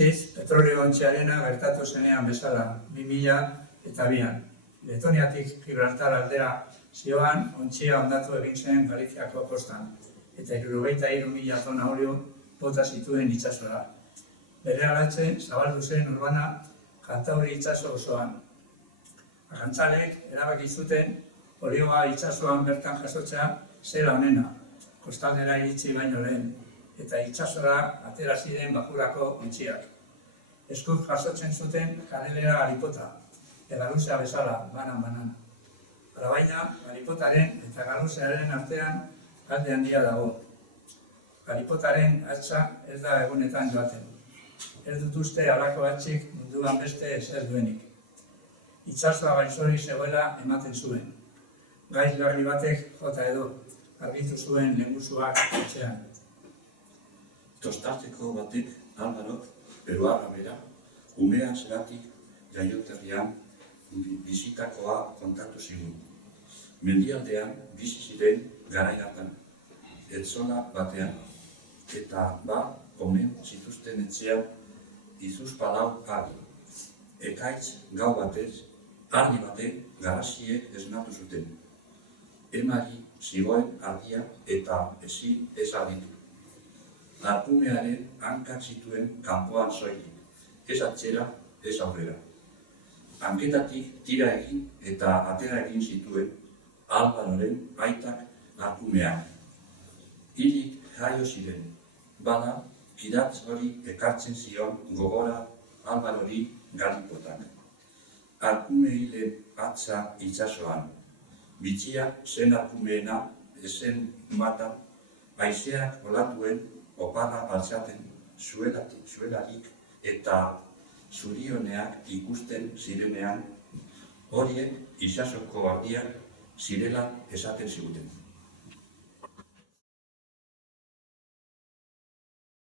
Guztiz, petrolio ontziarena gertatu zenean bezala 2002an. Letoniatik Gibraltar aldera zioan ontzia hondatu egin zen Galiziako kostan, eta 73.000 tona olio bota zituen itsasora. Berehalatze zabaldu zen urbana Kantauri itsaso osoan. Arrantzaleek erabaki zuten olioa itsasoan bertan jasotzea zela onena, kostaldera iritsi baino lehen, eta itsasora atera ziren bajurako ontziak. Eskuz jasotzen zuten kanelera galipota, galuzea bezala, banan-banan. Alabaina, galipotaren eta galuzearen artean alde handia dago. Galipotaren hatza ez da egunetan joaten. Ez dut uste halako hatzik munduan beste ezer duenik. Itsasoa gaixorik zegoela ematen zuen. Gaiz larri batek jota edo argitu zuen lehengusuak etxean. Tostarteko batek Alvarok, peruarra bera, umea zeratik jaioterrian bizitakoa kontatu zigun. Mendialdean bizi ziren garai hartan, etzola batean, eta omen zituzten etxean izuzpalau adi. Ekaitz gau batez, argi batek garaziek esnatu zuten. Emari zigoen argia eta ezin ez aditu. Arkumearen hankak zituen kanpoan soilik, ez atxera, ez aurrera. Hanketatik tira egin eta atera egin zituen Alvaroren aitak arkumean. Hilik jaio ziren, bada kidatz hori ekartzen zion gogora Alvarori galipotak. Arkume hilen hatza itsasoan, bitxia zen arkumeena ezen mata, haizeak olatuen oparra altzaten zuelarik eta zurioneak ikusten zirenean, horiek itsasoko ardiak zirela esaten ziguten.